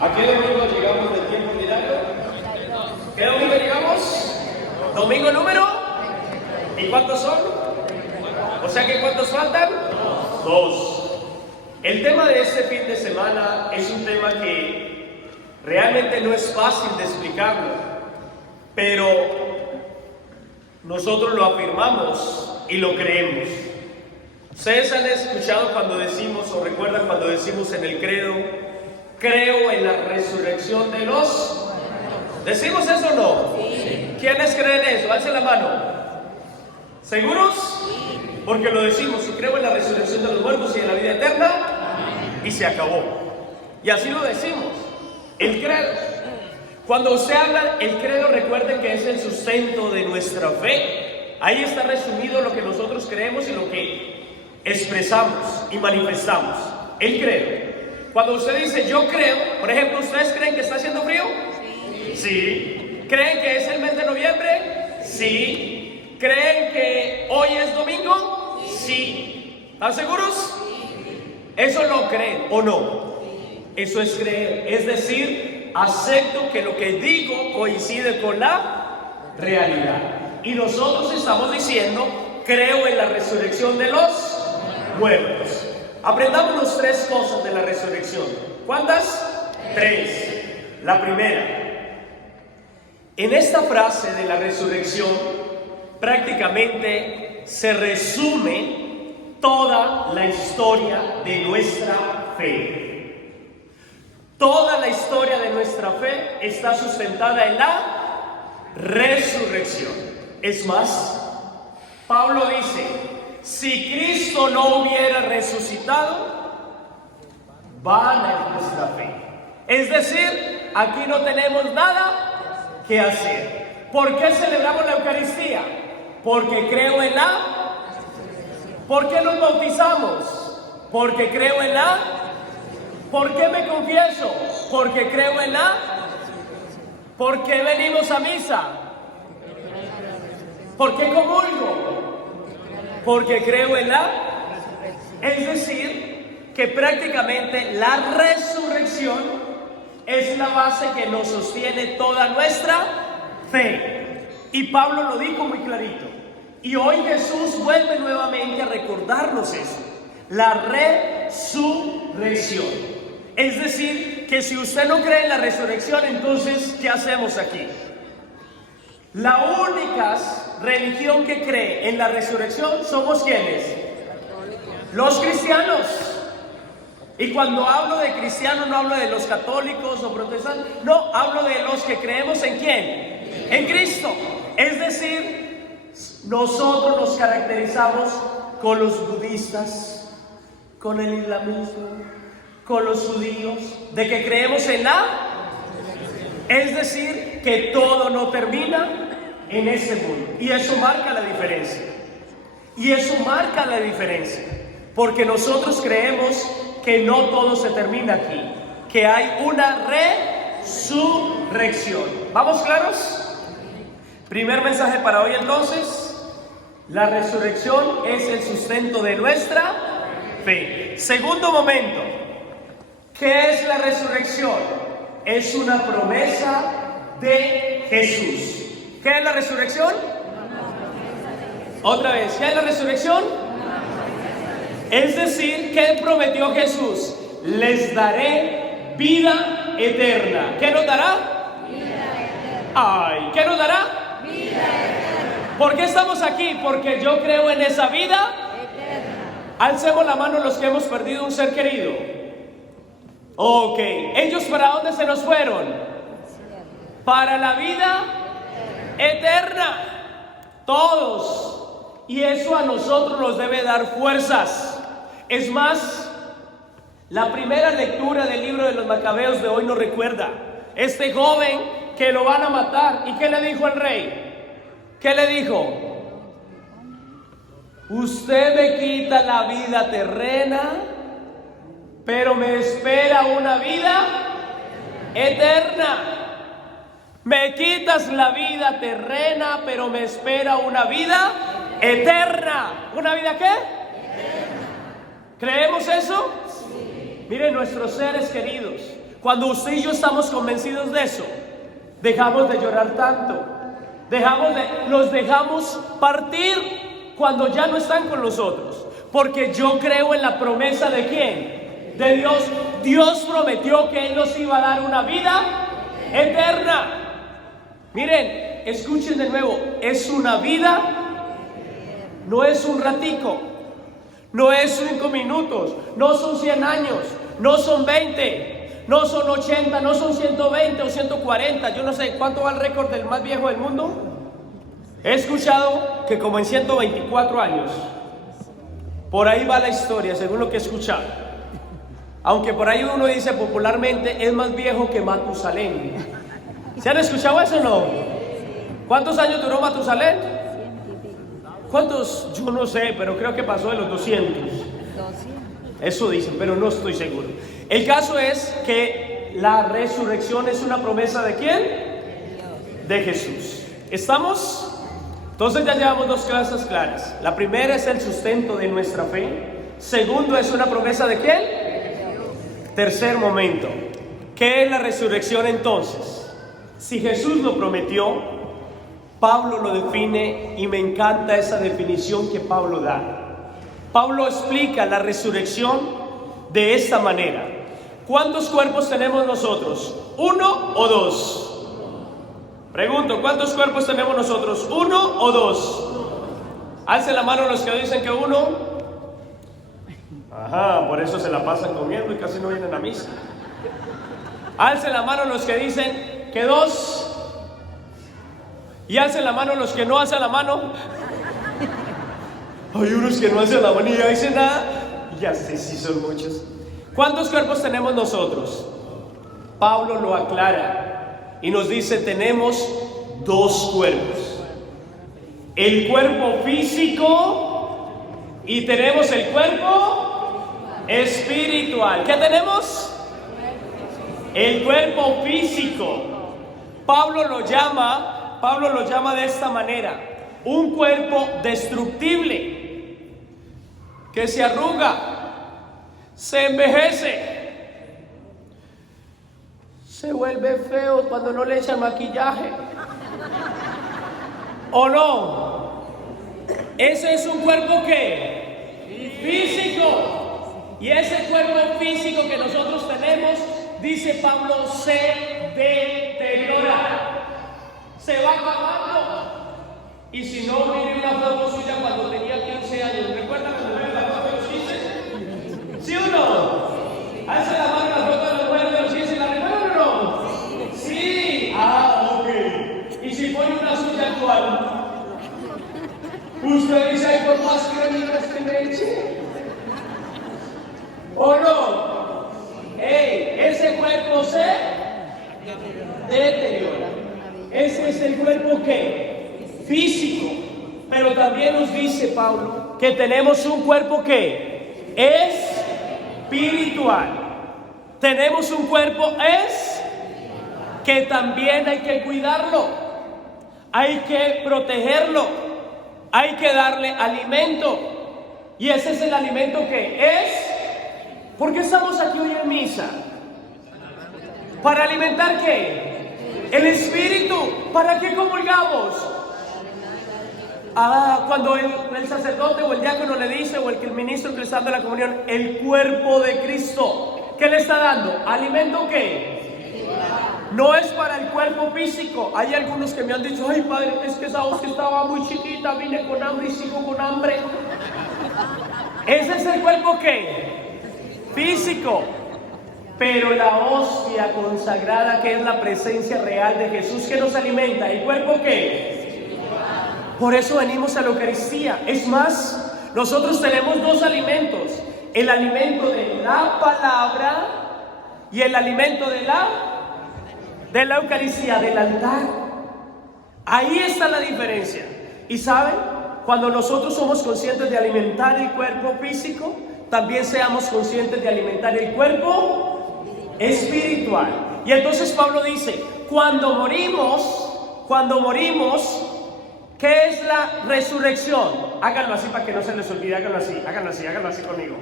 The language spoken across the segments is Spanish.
¿A qué domingo llegamos del tiempo ordinario? ¿Qué domingo llegamos? Domingo número. ¿Y cuántos son? O sea que ¿cuántos faltan? Dos. El tema de este fin de semana es un tema que realmente no es fácil de explicarlo, pero nosotros lo afirmamos y lo creemos. Ustedes han escuchado cuando decimos, o recuerdan cuando decimos en el credo, creo en la resurrección de los... ¿Decimos eso o no? Sí. ¿Quiénes creen eso? Alcen la mano. ¿Seguros? Sí. Porque lo decimos, y creo en la resurrección de los muertos y en la vida eterna, y se acabó. Y así lo decimos. El credo. Cuando usted habla, el credo, recuerden que es el sustento de nuestra fe. Ahí está resumido lo que nosotros creemos y lo que expresamos y manifestamos. El credo. Cuando usted dice yo creo, por ejemplo, ¿ustedes creen que está haciendo frío? Sí. Sí. ¿Creen que es el mes de noviembre? Sí. ¿Creen que hoy es domingo? Sí. ¿Están seguros? Sí. ¿Eso lo creen o no? Sí. Eso es creer. Es decir, acepto que lo que digo coincide con la realidad. Y nosotros estamos diciendo, creo en la resurrección de los muertos. Aprendamos tres cosas de la resurrección. ¿Cuántas? Tres. La primera, en esta frase de la resurrección prácticamente se resume toda la historia de nuestra fe. Toda la historia de nuestra fe está sustentada en la resurrección. Es más, Pablo dice, si Cristo no hubiera resucitado, vana es nuestra fe. Es decir, aquí no tenemos nada que hacer. ¿Por qué celebramos la Eucaristía? Porque creo en la... ¿Por qué nos bautizamos? Porque creo en la... ¿Por qué me confieso? Porque creo en la... ¿Por qué venimos a misa? ¿Por qué comulgo? Porque creo en la... Es decir, que prácticamente la resurrección es la base que nos sostiene toda nuestra fe. Y Pablo lo dijo muy clarito. Y hoy Jesús vuelve nuevamente a recordarnos eso. La resurrección. Es decir, que si usted no cree en la resurrección, entonces, ¿qué hacemos aquí? La única religión que cree en la resurrección somos ¿quiénes? Los cristianos. Y cuando hablo de cristianos no hablo de los católicos o protestantes, no, hablo de los que creemos en ¿quién? En Cristo. Es decir, nosotros nos caracterizamos con los budistas, con el islamismo, con los judíos, de que creemos en la... Es decir, que todo no termina en ese mundo. Y eso marca la diferencia. Y eso marca la diferencia. Porque nosotros creemos que no todo se termina aquí. Que hay una resurrección. ¿Vamos claros? Primer mensaje para hoy entonces. La resurrección es el sustento de nuestra fe. Segundo momento. ¿Qué es la resurrección? Es una promesa de Jesús. ¿Qué es la resurrección? Otra vez, ¿qué es la resurrección? Es decir, ¿qué prometió Jesús? Les daré vida eterna. ¿Qué nos dará? Vida eterna. Ay, ¿qué nos dará? Vida eterna. ¿Por qué estamos aquí? Porque yo creo en esa vida eterna. Alcemos la mano los que hemos perdido un ser querido. Ok, ¿ellos para dónde se nos fueron? Para la vida eterna. Todos. Y eso a nosotros nos debe dar fuerzas. Es más, la primera lectura del libro de los Macabeos de hoy nos recuerda. Este joven que lo van a matar. ¿Y qué le dijo el rey? ¿Qué le dijo? Usted me quita la vida terrena, pero me espera una vida eterna. Me quitas la vida terrena, pero me espera una vida eterna. ¿Una vida qué? Eterna. ¿Creemos eso? Sí. Miren, nuestros seres queridos, Cuando usted y yo estamos convencidos de eso, dejamos de llorar tanto, los dejamos partir cuando ya no están con nosotros, porque yo creo en la promesa ¿de quién? De Dios. Dios prometió que Él nos iba a dar una vida eterna. Miren, escuchen de nuevo, es una vida, no es un ratico, no es 5 minutos, no son 100 años, no son 20, no son 80, no son 120 o 140, yo no sé cuánto va el récord del más viejo del mundo. He escuchado que como en 124 años, por ahí va la historia, según lo que he escuchado. Aunque por ahí uno dice popularmente, es más viejo que Matusalén. ¿Se han escuchado eso o no? ¿Cuántos años duró Matusalén? ¿Cuántos? Yo no sé, pero creo que pasó de los 200. Eso dicen, pero no estoy seguro. El caso es que la resurrección es una promesa ¿de quién? De Jesús. ¿Estamos? Entonces ya llevamos 2 clases claras. La primera es el sustento de nuestra fe. Segundo, es una promesa ¿de quién? Tercer momento. ¿Qué es la resurrección entonces? Si Jesús lo prometió, Pablo lo define y me encanta esa definición que Pablo da. Pablo explica la resurrección de esta manera. ¿Cuántos cuerpos tenemos nosotros? ¿1 o 2? Pregunto, ¿cuántos cuerpos tenemos nosotros? ¿1 o 2? Alce la mano los que dicen que 1. Ajá, por eso se la pasan comiendo y casi no vienen a misa. Alce la mano los que dicen que 2. Y alce la mano los que no alzan la mano. Hay unos que no alzan la mano y ya dicen nada. Ya sé si son muchos. ¿Cuántos cuerpos tenemos nosotros? Pablo lo aclara y nos dice: tenemos 2 cuerpos. El cuerpo físico y tenemos el cuerpo espiritual. ¿Qué tenemos? El cuerpo físico. Pablo lo llama de esta manera: un cuerpo destructible, que se arruga, se envejece, se vuelve feo cuando no le echan maquillaje. ¿O no? Ese es un cuerpo ¿qué? Físico. Y ese cuerpo físico que nosotros tenemos, dice Pablo, se deteriora, se va acabando. Y si no, miren una foto suya cuando tenía 15 años. ¿Recuerdan cuando ven la foto de los 15? ¿Sí o no? Alza la mano la foto de los mujeres de los 15. ¿La recuerdan o no? Sí. Ah, ok. Y si pone una suya actual, usted dice: ay, por más cremitas que me eche. ¿O no? Ese cuerpo se deteriora. Ese es el cuerpo ¿qué? Físico. Pero también nos dice Pablo que tenemos un cuerpo ¿qué? Espiritual. Tenemos un cuerpo que también hay que cuidarlo, hay que protegerlo, hay que darle alimento. Y ese es el alimento que es. ¿Por qué estamos aquí hoy en misa? ¿Para alimentar qué? El espíritu. ¿Para qué comulgamos? Cuando el sacerdote o el diácono le dice, o el ministro que le está dando la comunión, el cuerpo de Cristo, ¿qué le está dando? ¿Alimento qué? No es para el cuerpo físico. Hay algunos que me han dicho: ay, padre, es que esa hostia estaba muy chiquita, vine con hambre y sigo con hambre. Ese es el cuerpo ¿qué? Físico. Pero la hostia consagrada, que es la presencia real de Jesús, que nos alimenta, ¿el cuerpo qué? Por eso venimos a la Eucaristía. Es más, nosotros tenemos 2 alimentos: el alimento de la palabra y el alimento de la Eucaristía, del altar. Ahí está la diferencia. Y ¿saben? Cuando nosotros somos conscientes de alimentar el cuerpo físico, también seamos conscientes de alimentar el cuerpo espiritual. Y entonces Pablo dice: cuando morimos, ¿qué es la resurrección? Háganlo así para que no se les olvide, háganlo así conmigo.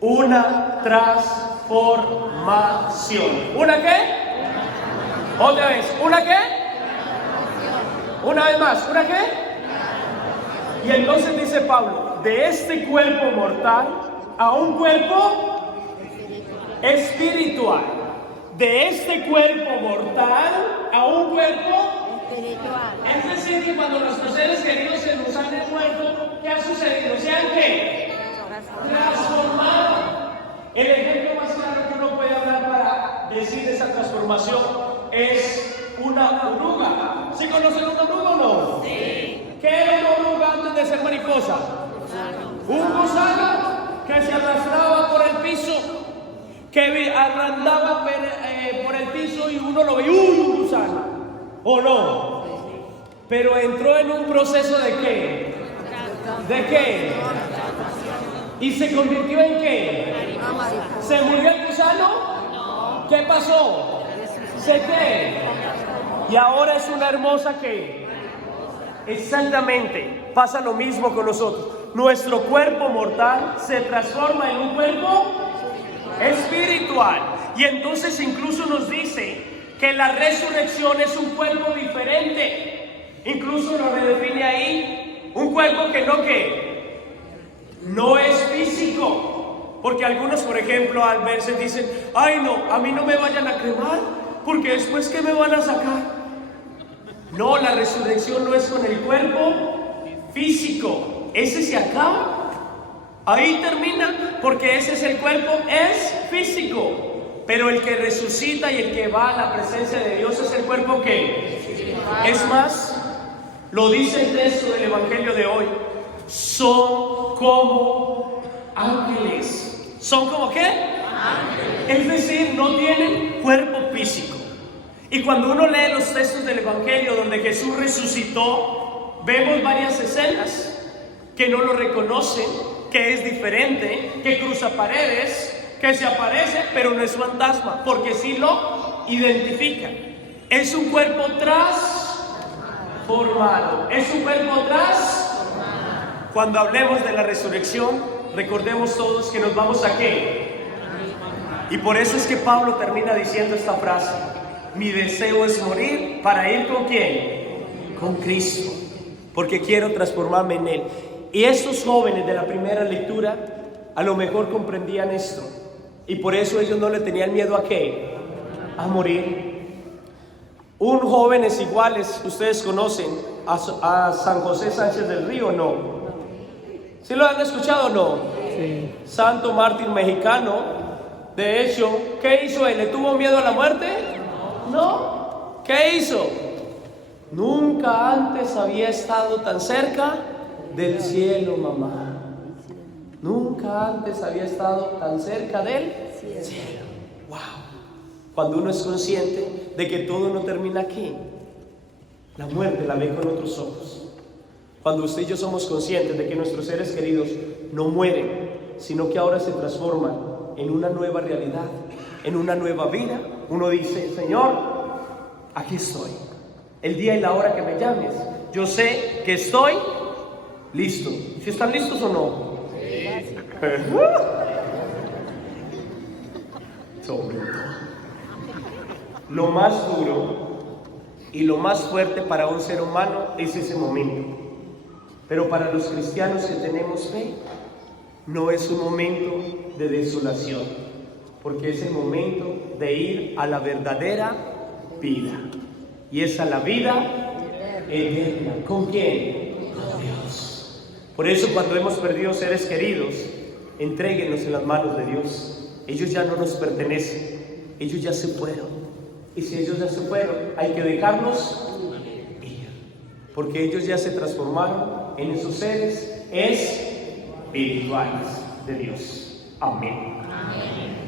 Una transformación. ¿Una qué? Otra vez. ¿Una qué? Una vez más. ¿Una qué? Y entonces dice Pablo, de este cuerpo mortal a un cuerpo espiritual. De este cuerpo mortal a un cuerpo espiritual. Es decir, que cuando nuestros seres queridos se nos han muerto, ¿qué ha sucedido? ¿Se han qué? Transformado. El ejemplo más claro que uno puede hablar para decir esa transformación es una oruga. ¿Sí conocen una oruga o no? Sí. ¿Qué era una oruga antes de ser mariposa? Un gusano que se arrastraba por el piso, que arrancaba por el piso y uno lo veía, ¡uy, un gusano! ¿O no? Pero entró en un proceso de ¿qué? ¿De qué? ¿Y se convirtió en qué? ¿Se murió el gusano? ¿Qué pasó? ¿Se qué? Y ahora es una hermosa ¿qué? Exactamente, pasa lo mismo con nosotros. Nuestro cuerpo mortal se transforma en un cuerpo espiritual. Y entonces incluso nos dice que la resurrección es un cuerpo diferente. Incluso nos redefine ahí un cuerpo que no es físico. Porque algunos, por ejemplo, al verse dicen, ay no, a mí no me vayan a cremar, porque después ¿qué me van a sacar? No, la resurrección no es con el cuerpo físico. Ese se acaba. Ahí termina, porque ese es el cuerpo, es físico. Pero el que resucita y el que va a la presencia de Dios es el cuerpo que es más, lo dice el texto del Evangelio de hoy, son como ángeles. ¿Son como qué? Ángeles. Es decir, no tienen cuerpo físico. Y cuando uno lee los textos del Evangelio donde Jesús resucitó, vemos varias escenas que no lo reconocen, que es diferente, que cruza paredes, que se aparece, pero no es fantasma, porque sí lo identifica. Es un cuerpo transformado. Es un cuerpo transformado. Cuando hablemos de la resurrección, recordemos todos que nos vamos a ¿qué? Y por eso es que Pablo termina diciendo esta frase: mi deseo es morir para ir ¿con quién? Con Cristo, porque quiero transformarme en Él. Y estos jóvenes de la primera lectura a lo mejor comprendían esto, y por eso ellos no le tenían miedo a ¿qué? A morir. Un jóvenes iguales, ustedes conocen a San José Sánchez del Río, ¿no? ¿Sí lo han escuchado o no? Sí. Santo mártir mexicano. De hecho, ¿qué hizo él? ¿Le tuvo miedo a la muerte? No. ¿Qué hizo? Nunca antes había estado tan cerca del cielo, mamá. Nunca antes había estado tan cerca del cielo. Wow. Cuando uno es consciente de que todo no termina aquí, la muerte la ve con otros ojos. Cuando usted y yo somos conscientes de que nuestros seres queridos no mueren, sino que ahora se transforman en una nueva realidad, en una nueva vida, uno dice: Señor, aquí estoy. El día y la hora que me llames, yo sé que estoy listo. ¿Sí están listos o no? Sí. Lo más duro y lo más fuerte para un ser humano es ese momento. Pero para los cristianos que tenemos fe, no es un momento de desolación, porque es el momento de ir a la verdadera vida. Y es a la vida eterna. ¿Con quién? Con Dios. Por eso cuando hemos perdido seres queridos, entréguenlos en las manos de Dios. Ellos ya no nos pertenecen, ellos ya se fueron. Y si ellos ya se fueron, hay que dejarlos ir, porque ellos ya se transformaron en esos seres espirituales de Dios. Amén. Amén.